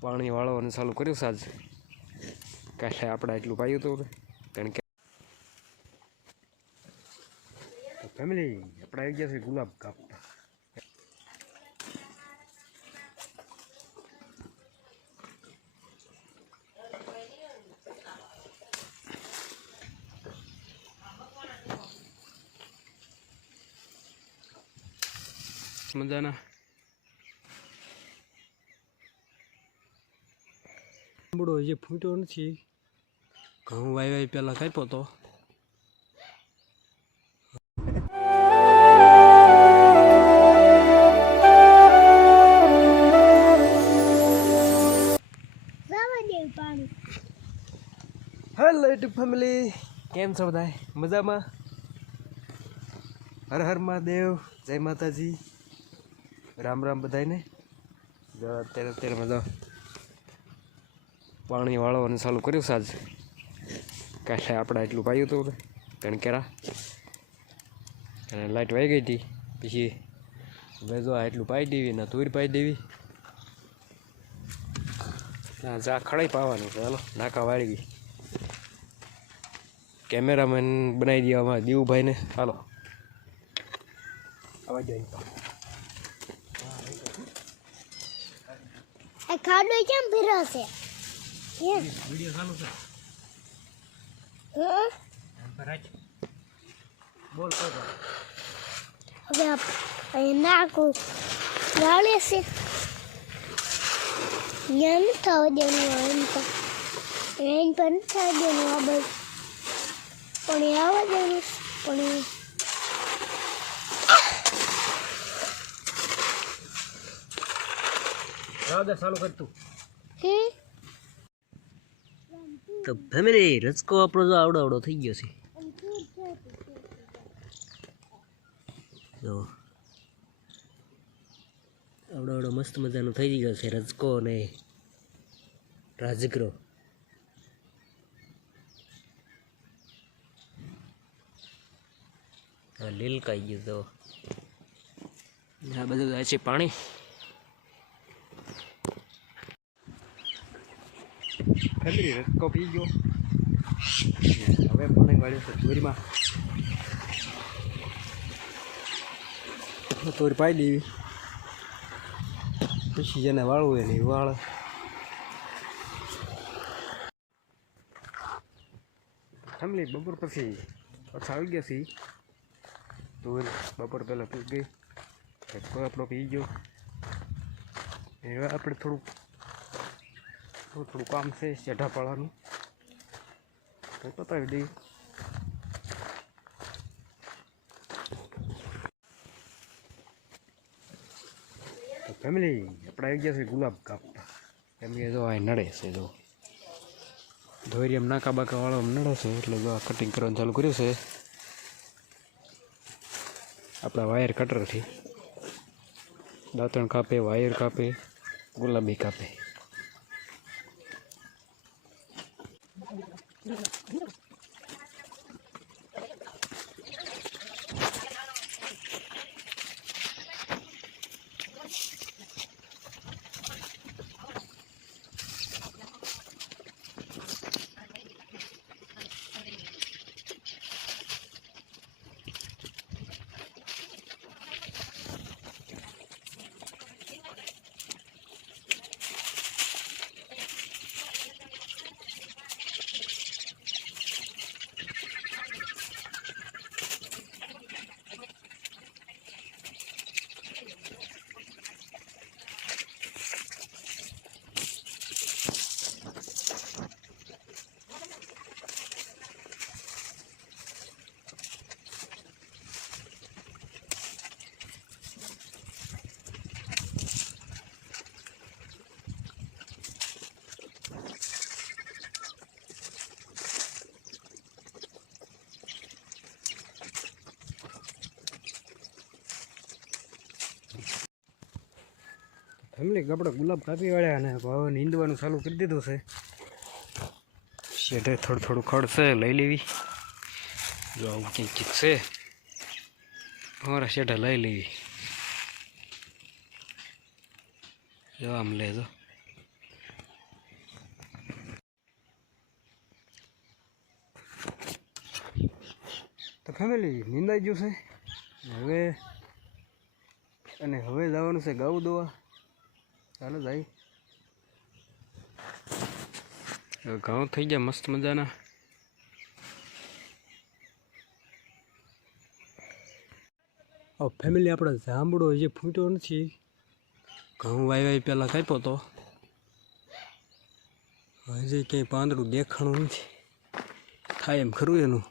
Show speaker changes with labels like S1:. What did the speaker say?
S1: પાણી વાળવાનું ચાલુ કર્યું સાજ કાલે આપણે એટલું પાયું હતું કારણ કે ફેમિલી આપણે આવી ગયા છે ગુલાબ કાપતા. મજાના? હજી ફૂટ્યો નથી, ઘઉં વાય વાય પહેલાં કાપ્યો તો. હેલો યુટ્યુબ ફેમિલી કેમ છો બધા? મજામાં? હર હર મહાદેવ. જય માતાજી. રામ રામ બધાને અત્યારે અત્યારે મજા પાણી વાળવાનું ચાલુ કર્યું સાજ કાલે આપણે એટલું પાયું હતું કણકેરા અને લાઈટ વાઈ ગઈ હતી. પછી હવે જો એટલું પાઈ દેવી ને તુર પાઈ દેવી. જા ખડાઈ પાવાનું છે ચાલો નાકા વાળવી કેમેરામેન બનાવી દઈએ અમારા દીવુભાઈને. હાલો. આવા જાય
S2: ખાડો કેમ ભીરો છે? કેમ
S1: વીડિયો ચાલુ છે.
S2: હં?
S1: બોલ
S2: હવે આપ- અહીં નાખું વાળે છે. નથી થવા દેવાનું એમ તો. એમ પર થવા દેવાનું આ પણ એ આવવા દેવાનું પણ
S1: ચાલુ કરતું તો ફેમિલી રસકો આપણો જો આવડો આવડો થઈ ગયો છે. જો. આવડો આવડો મસ્ત મજાનો થઈ ગયો છે રચકો અને રાજગરો. લીલકાઈ ગયું તો. આ બધું જાય છે પાણી. ફેમિલી રસ્કો પી ગયો હવે પાણી વાળ્યો છે ચોરીમાં. તોરી પાઈ દેવી પછી જેને વાળવું હોય ને વાળ. ફેમિલી બપોર પછી પાછા આવી ગયા છીએ. તોર બપોર પહેલાં પી ગઈ. રસ્કો આપણો પી ગયો એવા આપણે થોડુંક થોડું થોડું કામ છે સેઢા પાડવાનું તો બતાવી દઈએ. ફેમિલી આપણે આવી ગયા છે ગુલાબ કાપવા ફેમિલી જો આ નડે છે, જો. ધોરી એમ નાકા બાકા વાળો નડે છે, એટલે જો આ કટિંગ કરવાનું ચાલુ કર્યું છે. આપણા વાયર કટરથી દાંતણ કાપે વાયર કાપે, ગુલાબી કાપે. Gracias. ફેમિલી આપણે ગુલાબ કાપી વાળ્યા અને હવે નીંદવાનું ચાલુ કરી દીધું છે. શેઠે થોડું થોડું ખડશે લઈ લેવી. જો આવું કંઈક કંઈક છે. અમારા શેઠે લઈ લેવી. જો આમ લેજો. તો ફેમિલી, નિંદાઈ ગયું છે. હવે, અને હવે જવાનું છે ગાઉ દોવા ચાલો જાય ઘઉં થઈ ગયા, મસ્ત મજાના. ફેમિલી આપણે જાંબડો જે ફૂટ્યો નથી. ઘઉં વાય વાય પહેલાં કાપ્યો તો. હજી ક્યાંય પાંદડું દેખાણું નથી. થાય એમ ખરું એનું.